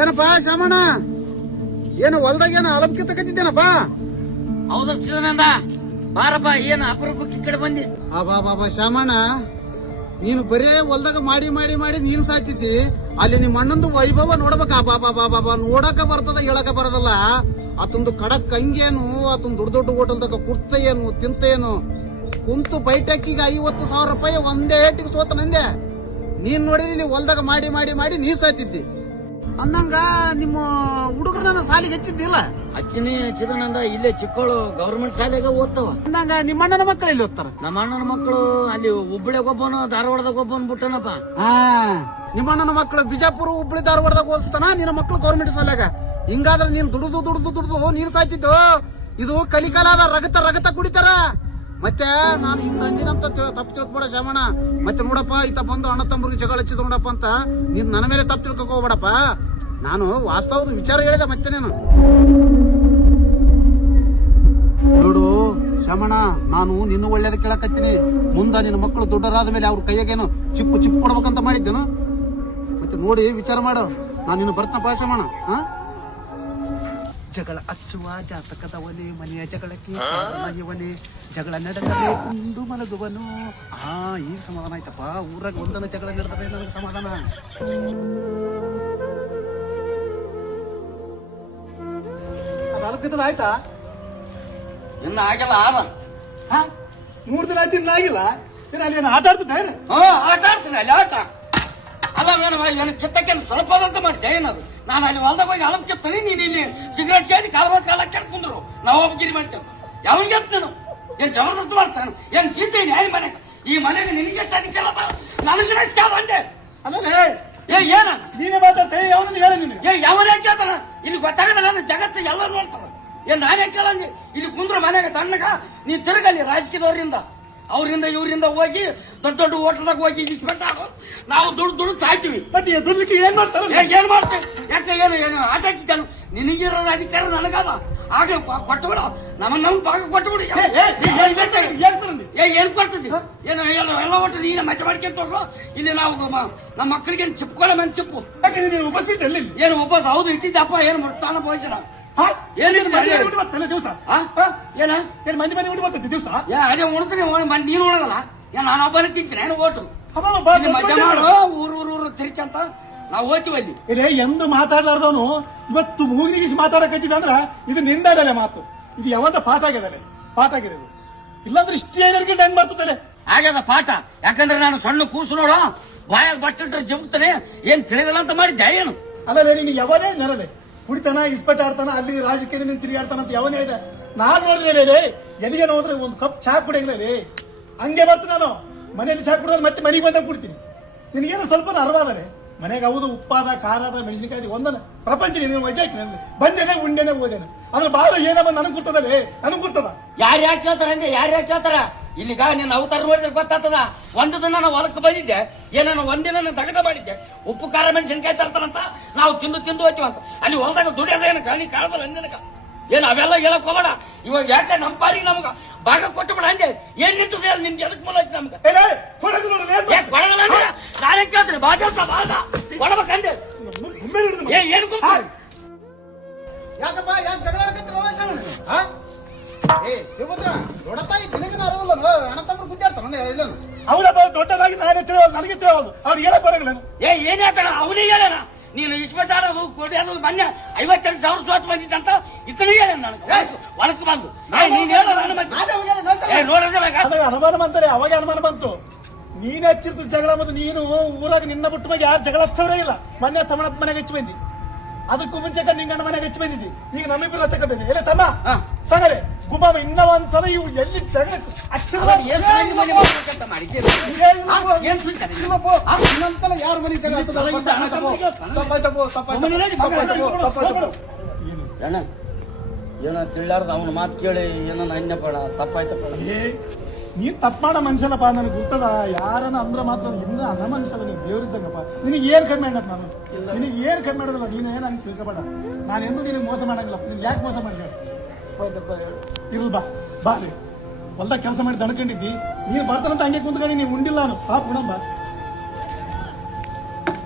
ಏನಪ್ಪಾ ಶಾಮಣ್ಣ, ಏನು ಹೊಲ್ದಾಗ ಏನು ಅಲಬ್ಕಿ ತಗತಿದ್ದೇನಪ್ಪ? ಹೌದಪ್ಪ ಚಿದಾನಂದ, ಬಾರಪ್ಪ. ಏನು ಅಪರೂಪಕ್ಕೆ ಈ ಕಡೆ ಬಂದಿ? ಬಾಬಾ ಶಾಮಣ್ಣ, ನೀನು ಬರೇ ಹೊಲ್ದಾಗ ಮಾಡಿ ಮಾಡಿ ಮಾಡಿ ನೀನು ಸಾಯ್ತಿದ್ದಿ. ಅಲ್ಲಿ ನಿಮ್ಮ ಅಣ್ಣಂದು ವೈಭವ ನೋಡ್ಬೇಕ. ಬಾಬಾ ನೋಡಕ ಬರ್ತದ, ಹೇಳಕ ಬರದಲ್ಲ. ಆತಂದು ಕಡಕ್ ಹಂಗೇನು, ಆತಂದು ದೊಡ್ಡ ದೊಡ್ಡ ಹೋಟೆಲ್ದಾಗ ಕುರ್ತ ಏನು ತಿಂತ ಏನು, ಕುಂತು ಬೈಟಕ್ಕಿಗೆ 50,000 ರೂಪಾಯಿ ಒಂದೇ ಏಟಿಗೆ ಸೋತ ನಂದೆ. ನೀನ್ ನೋಡಿರಿ ಇಲ್ಲಿ ಹೊಲ್ದಾಗ ಮಾಡಿ ಮಾಡಿ ಮಾಡಿ ನೀ ಸಾಯ್ತಿದ್ದಿ. ಅಂದಂಗ ನಿಮ್ಮ ಹುಡುಗರನ್ನ ಸಾಲಿಗೆ ಹಚ್ಚಿದ್ದಿಲ್ಲ? ಹಚ್ಚಿನಿ ಚಿದಾನಂದ, ಇಲ್ಲೇ ಚಿಕ್ಕಳು ಗವರ್ಮೆಂಟ್ ಶಾಲೆಗೆ ಓದ್ತಾವ. ಅಂದಂಗ ನಿಮ್ಮ ಅಣ್ಣನ ಮಕ್ಕಳು ಇಲ್ಲಿ ಓದ್ತಾರ? ನಮ್ಮ ಅಣ್ಣನ ಮಕ್ಕಳು ಅಲ್ಲಿ ಹುಬ್ಬಳ್ಳಿಗೆ ಒಬ್ಬನು, ಧಾರವಾಡದಾಗ ಒಬ್ಬನು ಬಿಟ್ಟನಪ್ಪ. ನಿಮ್ಮ ಅಣ್ಣನ ಮಕ್ಕಳು ಬಿಜಾಪುರ, ಹುಬ್ಬಳ್ಳಿ, ಧಾರವಾಡದಾಗ ಓದಿಸ್ತಾನ, ನಿನ್ನ ಮಕ್ಕಳು ಗೌರ್ಮೆಂಟ್ ಶಾಲೆಗ. ಹಿಂಗಾದ್ರೆ ನೀನ್ ದುಡ್ದು ನೀನ್ ಸಾಯ್ತಿದ್ದು. ಇದು ಕಲಿಕಾಲದ ರಗತ ಕುಡಿತಾರ. ಮತ್ತೆ ನಾನು ಹಿಂಗ ಅಂದಿನಂತ ತಪ್ಪು ತಿಳ್ಕೊಬೇಡ ಶಾಮಣ್ಣ. ಮತ್ತೆ ನೋಡಪ್ಪ, ಈತ ಬಂದು ಅಣ್ಣ ತಮ್ಮರಿಗೆ ಜಗಳ ಹಚ್ಚಿದ ನೋಡಪ್ಪ ಅಂತ ನೀನ್ ನನ್ನ ಮೇಲೆ ತಪ್ಪು ತಿಳ್ಕೊಕ್ ಹೋಗ್ಬೇಡಪ್ಪ. ನಾನು ವಾಸ್ತವದ ವಿಚಾರ ಹೇಳಿದೆ. ಮತ್ತೆ ನೀನು ನೋಡು ಶಾಮಣ್ಣ, ನಾನು ನಿನ್ನ ಒಳ್ಳೇದ ಕೇಳಕತ್ತೀನಿ. ಮುಂದ ನಿನ್ನ ಮಕ್ಕಳು ದೊಡ್ಡರಾದ ಮೇಲೆ ಅವ್ರ ಕೈಯಾಗೇನು ಚಿಪ್ಪು ಕೊಡ್ಬೇಕಂತ ಮಾಡಿದ್ದೇನು? ಮತ್ತೆ ನೋಡಿ ವಿಚಾರ ಮಾಡು. ನಾನು ನಿನ್ನ ಬರ್ತನಪ್ಪ ಶಾಮಣ್ಣ. ಜಗಳ ಹಚ್ಚುವ ಜಾತಕದ ಒಲೆ, ಮನೆಯ ಜಗಳಕ್ಕೆ ಮನೆಯವನೇ, ಜಗಳ ನಡೆದರೆ ಉಂಡು ಮಲಗುವನು. ಈಗ ಸಮಾಧಾನ ಆಯ್ತಪ್ಪ. ಊರಾಗ ಒಂದನ ಜಗಳ ನಡೆದರೆ ನನಗೆ ಸಮಾಧಾನ. ಅದು ಆಯ್ತಾ? ಇನ್ನ ಆಗಿಲ್ಲ. ಆದ 3 ದಿನ ಆಯ್ತು, ಇನ್ನ ಆಗಿಲ್ಲ. ಅಲ್ಲಿ ಆಟ ಆಡ್ತಿದ್ದ? ಆಟ ಆಡ್ತೀನಿ ಅಲ್ಲಿ. ಆಟ ಅಲ್ಲ, ಏನು ಕಿತ್ತಕ್ಕೆ ಸ್ವಲ್ಪ ಅಂತ ಮಾಡ್ತೆ ಏನದು? ನಾನು ಅಲ್ಲಿ ಹೊಲ್ದಾಗ ಹೋಗಿ ಅಳಪ್ ಕಿತ್ತನಿ, ನೀನು ಇಲ್ಲಿ ಸಿಗರೇಟ್ ಸೇದಿ ಕಾಲ ಕೆರ್ಕೊಂಡ್ರು ನಾವು ಒಬ್ಬಗಿರಿ ಮಾಡ್ತೇವೆ. ಯಾವನಿಗೆ ನಾನು ಏನ್ ಜಬರ್ದಸ್ತ್ ಮಾಡ್ತಾನೆ? ಏನ್ ಚೀತೆ ನ್ಯಾಯ ಮನೆಗೆ? ಈ ಮನೆಗೆ ನಿನಗೆ ಎಷ್ಟು ಅಧಿಕಾರ? ನನಗೆ ಚಾದ ಅಂದೆ. ಏನ ನೀನೇ ಮಾತಾಡ್ತೇ? ಯಾವನು ಹೇಳ ನಿನಗೆ? ಯಾವನೇ ಕೇಳ್ತಾನ? ಇಲ್ಲಿ ಗೊತ್ತಾಗದಲ್ಲ, ಜಗತ್ತು ಎಲ್ಲ ನೋಡ್ತಾರ. ಏನ್ ನಾನೇ ಕೇಳಂಗೆ? ಇಲ್ಲಿ ಕುಂದ್ರ ಮನೆಗೆ ತಣ್ಣಗ ನೀ ತಿರುಗಲ್ಲಿ ರಾಜಕೀಯದವರಿಂದ, ಅವರಿಂದ ಇವರಿಂದ ಹೋಗಿ ದೊಡ್ಡ ದೊಡ್ಡ ಹೋಟೆಲ್ದಾಗ ಹೋಗಿ ಇಸ್ಬಿಟ್ಟಾಗ ನಾವು ದುಡ್ಡು ಸಾಯ್ತೀವಿ. ಮತ್ತೆ ದುಡ್ಲಿಕ್ಕೆ ಏನ್ ಮಾಡ್ತಾರ? ಏನ್ ಮಾಡ್ತೇವೆ? ಯಾಕೆ ಏನು ಆಟ ಹಚ್ಚಿದ್ದಾನು? ನಿನಗಿರೋದ ಅಧಿಕಾರ ನನಗಾದ. ಆಗ ಕೊಟ್ಟಬಿಡ, ನಮ್ಮ ಭಾಗ ಕೊಟ್ಟಬಿಡು. ಏನ್ ಕೊಡ್ತದಿ? ಏನು ಎಲ್ಲ ಒಟ್ಟು ನೀನ ಮಜಾ ಮಾಡ್ಕೊಂತ ಹೋಗು. ಇಲ್ಲಿ ನಾವು ನಮ್ಮ ಮಕ್ಕಳಿಗೆ ಚಿಪ್ಕೊಳ್ಳ ಮನ್ ಚಿಪ್ಪು. ಉಪಸ್ ಏನು ಉಪವಾಸ? ಹೌದು ಇಟ್ಟಿದ್ದಪ್ಪ. ಏನು ತಾನ ಭೋಜನ ದಿವಸ ಏನ ಮಂದಿ ಮನೆ ಊಟ ಬರ್ತೈತಿ ದಿವಸ? ಅದೇ ಉಣ್ತೀನಿ. ನೀನು ಉಣಲ್ಲ, ನಾನು ಒಬ್ಬನೇ ತಿಂತೀನಿ. ಏನು ಓಟು ಮಜಾ ಮಾಡು. ಊರು ತಿರ್ಕಂತ ನಾವು ಹೋಗ್ತೀವಿ ಅಲ್ಲಿ. ಇಲ್ಲೇ ಎಂದು ಮಾತಾಡ್ಲಾರ್ದವನು ಇವತ್ತು ಮೂಗಿನಿಗಿಸಿ ಮಾತಾಡಕತ್ತಿದ್ದ ಅಂದ್ರ ಇದು ನಿಂದಲೇ ಮಾತು. ಇದು ಯಾವಂತ ಪಾಠ ಆಗಿದೆ ಇಲ್ಲಾಂದ್ರೆ ಇಷ್ಟೇ ಏನಾರ್ಕೊಂಡು ಹೆಂಗ್ ಬರ್ತದೆ? ಆಗ್ಯದ ಪಾಠ. ಯಾಕಂದ್ರೆ ನಾನು ಸಣ್ಣ ಕೂಸು ನೋಡು, ಬಾಯಾಗ ಬಟ್ಟಿಟ್ರೆ ಜಗುತ್ತಾನೆ. ಏನ್ ತಿಳಿದಲ್ಲ ಅಂತ ಮಾಡಿದ್ದೆ ಏನು? ಅಲ್ಲೇ ನೀನು ಯಾವನೇ ನೆರಳೆ ಕುಡಿತಾನ, ಇಸ್ಪಟ್ ಆಡ್ತಾನ, ಅಲ್ಲಿ ರಾಜಕೀಯದಲ್ಲಿ ನೀನು ತಿರುಗಾಡ್ತಾನ ಅಂತ ಯಾವನೇ ಹೇಳಿದೆ? ನಾನ್ ನೋಡಿದ್ರೆ ಎಲ್ಲಿಗೆ ಹೋದ್ರೆ ಒಂದು ಕಪ್ ಚಹಾ ಕುಡಿಯಲೇ ಹಂಗೆ ಬರ್ತ. ನಾನು ಮನೆಯಲ್ಲಿ ಚಹಾ ಕುಡಿದ್ರೆ ಮತ್ತೆ ಮನೆಗೆ ಬಂದಾಗ ಕುಡ್ತೀನಿ. ನಿನಗೇನು ಸ್ವಲ್ಪ ಅರ್ವಾದರೆ ಮನೆಗೆ ಹೌದು ಉಪ್ಪಾದ, ಖಾರದ, ಮೆಣಸಿನಕಾಯಿ ಒಂದನ ಪ್ರಪಂಚ ನೀನು ವಜಾ ಹಾಕಿ ಬಂದೇನೆ ಉಂಡೆನೆ ಓದೇನೆ. ಅದ್ರ ಬಾಳ ಏನ ಬಂದು ನನಗೆ ಕೊಡ್ತದಲ್ಲೇ, ನನಗೆ ಕೊಡ್ತದ. ಯಾರು ಯಾಕೆ ಕೇಳ್ತಾರ ಹಂಗೆ? ಯಾರು ಯಾಕೆ ಕೇಳ್ತಾರ? ಇಲ್ಲಿಗ ನಿನ್ನ ಅವತಾರ ನೋಡಿದ್ರೆ ಗೊತ್ತಾಗ್ತದ. ಒಂದು ದಿನ ನಾವು ಹೊಲಕ್ಕೆ ಬಂದಿದ್ದೆ, ಏನಾನ ಒಂದಿನ ತಗದ ಮಾಡಿದ್ದೆ, ಉಪ್ಪು ಖಾರ ಮೆಣಸಿನಕಾಯಿ ತರ್ತಾರಂತ ನಾವು ತಿಂದು ಹೋಗ್ತೀವಂತ. ಅಲ್ಲಿ ಹೊಲದಾಗ ದುಡಿಯೋದ ಏನು ಗಾಳಿ ಕಾಳಬಲ್ಲ ಅಂದಿನಕ ಏನು ಅವೆಲ್ಲ ಹೇಳಕ್ ಹೋಗಬೇಡ. ಇವಾಗ ಯಾಕೆ ನಮ್ಮ ಪಾರಿಗೆ ನಮ್ಗ ಭಾಗ ಕೊಟ್ಟು ಬಿಡ ಅಂದೆ. ಏನ್ ನಿಂತದೆ ಹೇಳಿ? ನಿಂದ ಎದಕ್ ಮೂಲ ಐತಿ ನಮ್ಗೆ? ಕೊಡಗಲ್ಲ ನಾನೇ ಕೇಳ್ತೀನಿ. ಕೊಡಬೇಕಂದೆ ಏನು ಯಾಕಪ್ಪ? ಯಾಕೆ ಜಗಳ ನೋಡಪ್ಪ, ಈ ದಿನಗಿನ ಅರಿವಲ್ಲ ಅಣ್ಣ ತಮ್ಮ ಗುದ್ದಾಡ್ತಾನ ಇಲ್ಲ? ಹೌದಪ್ಪ, ದೊಡ್ಡದಾಗಿ ನನಗೆ ತಿಳಿಯೋದು. ಅವ್ರು ಹೇಳಕ್ ಬರಂಗಿಲ್ಲ. ಏನ್ ಹೇಳ್ತಾನ? ಅವನೇ ಹೇಳೋಣ. ನೀನು ಇಸ್ಪೆಟ್ಟಾಡೋದು ಕೊಡೋದು ಮೊನ್ನೆ 58,000 ಸೋತ್ ಬಂದಿತ್ತಂತ ಇತನೇ ಹೇಳ ನನಗೆ ಒಳಕ್ಕೆ ಬಂದು. ಅನುಮಾನ ಬಂತಾರೆ, ಅವಾಗ ಅನುಮಾನ ಬಂತು. ನೀನ್ ಹಚ್ಚಿರ್ತ ಜಗಳ. ಮತ್ತು ನೀನು ಊರಾಗ ನಿನ್ನ ಬಿಟ್ಟು ಬಗ್ಗೆ ಯಾರು ಜಗಳ ಹಚ್ಚವರೇ ಇಲ್ಲ. ಮೊನ್ನೆ ತಮ್ಮನಪ್ಪ ಮನೆಗೆ ಹಚ್ಚಿ ಬಂದಿ, ಅದಕ್ಕೂ ಮುಂಚೆ ನಿಂಗಣ್ಣ ಮನೆಗೆ ಹಚ್ಚಿ ಬಂದಿದ್ದಿ. ಈಗ ನಮ್ಮಿಬ್ಬರು ಹಚ್ಚಕ ಬಂದಿ. ಎಲ್ಲ ತಮ್ಮ ತಗಲೆ ಗುಮಾಮ ಇನ್ನ ಒಂದ್ಸಲ ಇವು ಎಲ್ಲಿ ಜಗಳ ಇನ್ನೊಂದ್ಸಲ ಯಾರ ಮನೆ ಜಗಳ ಅಣ್ಣ ಏನ ತಿಳ್ಲಾರ್ದ ಅವನ ಮಾತು ಕೇಳಿ ಏನ ಅನ್ಯ ಪಡ ತಪ್ಪಾಯ್ತಪ್ಪ. ನೀನ್ ತಪ್ಪ ಮಾಡೋ ಮನುಷ್ಯನಪ್ಪ, ನನಗೆ ಗೊತ್ತದ. ಯಾರನ್ನ ಅಂದ್ರ ಮಾತ್ರ ಇನ್ನ ಅನ್ನ ಮನುಷ್ಯದ. ನೀನ್ ದೇವ್ರಿದ್ದಂಗಪ್ಪ. ನಿನಗೆ ಏನ್ ಕಡಿಮೆ ಮಾಡಪ್ಪ? ನಾನು ನಿನಗೆ ಏನ್ ಕಡಿಮೆ ಮಾಡೋದಿಲ್ಲ. ನೀನ್ ಏನ್ ಹಂಗೆ ತಿಳ್ಕೊಬೇಡ. ನಾನು ಎಂದು ನಿನಗೆ ಮೋಸ ಮಾಡಂಗಿಲ್ಲಪ್ಪ. ನೀನ್ ಯಾಕೆ ಮೋಸ ಮಾಡಿ? ಇರ್ಲ್ ಬಾ ಹೊಲ್ದಾಗ ಕೆಲಸ ಮಾಡಿ ದಣ್ಕೊಂಡಿದ್ದಿ. ನೀನ್ ಬರ್ತಾನಂತ ಹಂಗೆ ಕುಂತ್ಕೊಂಡು ನೀನ್ ಉಂಡಿಲ್ಲ. ನಾನು ಪಾಪ ಉಣಂಬ